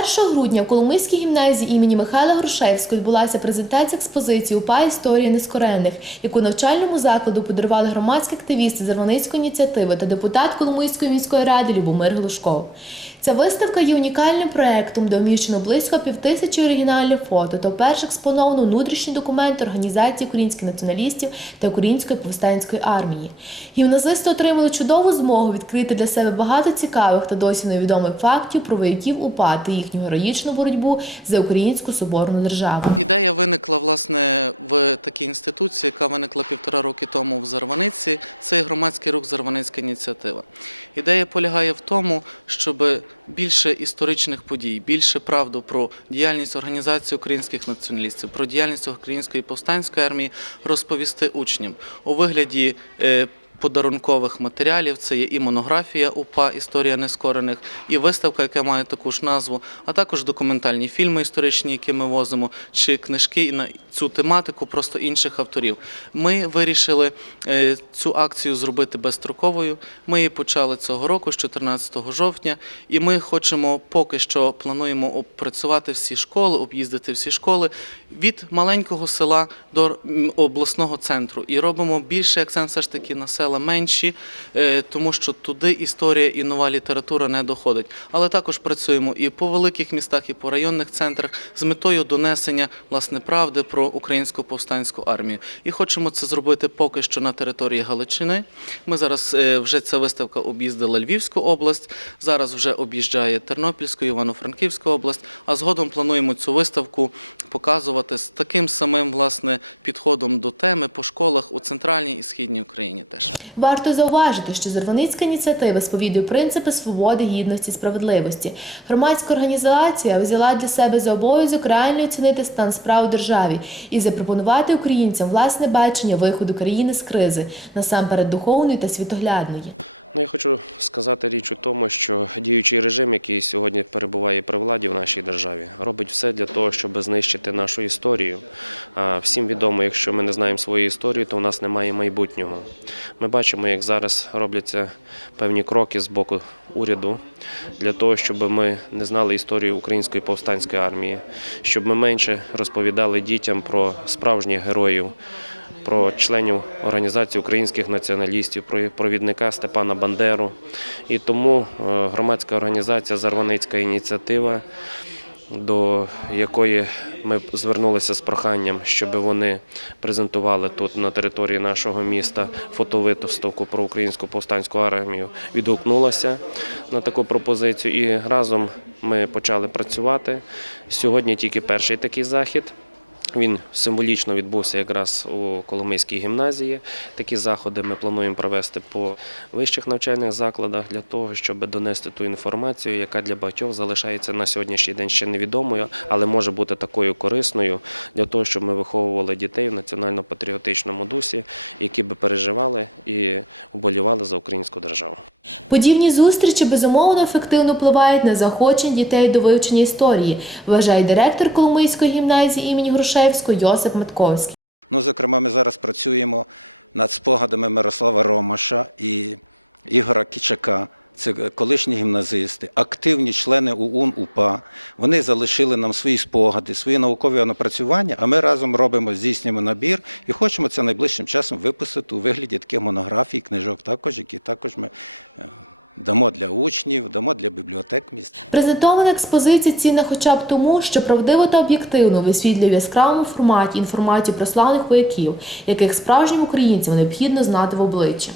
1 грудня в Коломийській гімназії імені Михайла Грушевського відбулася презентація експозиції УПА Історії нескорених, яку навчальному закладу подарували громадські активісти з Арваницької ініціативи та депутат Коломийської міської ради Любомир Глушков. Ця виставка є унікальним проектом, де вміщено близько півтисячі оригінальних фото та вперше експоновано внутрішні документи організації українських націоналістів та української повстанської армії. Гімназисти отримали чудову змогу відкрити для себе багато цікавих та досі невідомих фактів про вояків УПА та їхню героїчну боротьбу за українську соборну державу. Ідея виникла власне в такій інституції, яка виникла півтора роки тому в Зарваниці. Це громадський рух Зарваницька ініціатива. Ідея полягає в тому, щоб більше історичних подій, більше правду про діяльність організації українських націоналістів, про діяльність української повстанської армії розповісти учням у вигляді. Подарункових матеріалів це є і монографія УПА Історія нескорених, і виставка, яка має таку ж назву, а також документальні фільми історичні, які ми возимо, чи книжки на цю тематику просто інших авторів. Ми вирішили е, цю акцію зробити безстроковою. Ми її почали цього року, з 14 жовтня, і ми хочемо поки що плануємо опрацювати всі школи, об'їздити всі школи від маленького села до обласного центру. І робимо більше акцент все ж таки на села менші, е, тому що туди історія і нова література не доходить. Але також працюємо і по великих містах, і по районних центрах з метою донесення власне правди про українську повстанську армію. І хочемо це зробити поки що на території Галичини. Ми зараз е, вже ця виставка об'їздила Львівську область. Зараз вже об'їжджає Тернопільську, Івано-Франківську область. А згодом плануємо цю виставку показувати з таким самим власне підходом до теми по школах у центральній і східній Україні теж. Варто зауважити, що Зарваницька ініціатива сповідує принципи свободи, гідності, справедливості. Громадська організація взяла для себе за обов'язок реально оцінити стан справ у державі і запропонувати українцям власне бачення виходу країни з кризи, насамперед духовної та світоглядної. Ну, я хочу сказати річ у тому, що діючий режим, який сьогодні перебуває при владі в нашій державі, робить все для того, щоб знищити нашу історію. Всім відомо, якщо ми не знаємо своєї історії, то у нас немає майбутнього. Ми бачимо, як зараз робляться певні кроки з боку уряду для того, щоб ми не знали історію української повстанської армії, щоб ми менше розповідали дітям про справжніх героїв про членів організації українських націоналістів, про провідника Степана Бандеру. І тому е, громадська організація Зарваницька ініціатива, до якої ми звернулися з проханням, щоб вони презентували тут на території нашого міста фотовиставку про українську повстанську армію, відгукнулася на таку пропозицію. І разом ми почали працювати. Сьогодні тільки перший такий захід. Він символічно відбувся якраз у Коломийській гімназії. Такі заходи ми плануємо провести по вищих навчальних закладах для того, щоб донести ту інформацію, яка для багатьох залишається на сьогоднішній день ще невідомою, але може бути такою корисною для того, щоб ми виховували дітей в національно-патріотичному дусі, які би переживали і вболівали за українську державу. Подібні зустрічі безумовно ефективно впливають на заохочення дітей до вивчення історії, вважає директор Коломийської гімназії імені Грушевського Йосип Матковський. Ну, зокрема, ми зараз працюємо над спогадами Мирослава Ромаша і Ігора Кічака. Це колишні гімназисти, активні члени УУН УПА. Вони залишили нам свої спогади, свої наукові напрацювання, а ми разом робимо, здійснюємо набір і хочемо це найближчим часом випустити у вигляді таких монографій, книжок також, які також ми е, дамо для учнів, дамо для бібліотек міста. Презентована експозиція цінна хоча б тому, що правдиво та об'єктивно висвітлює в яскравому форматі інформацію про славних вояків, яких справжнім українцям необхідно знати в обличчя.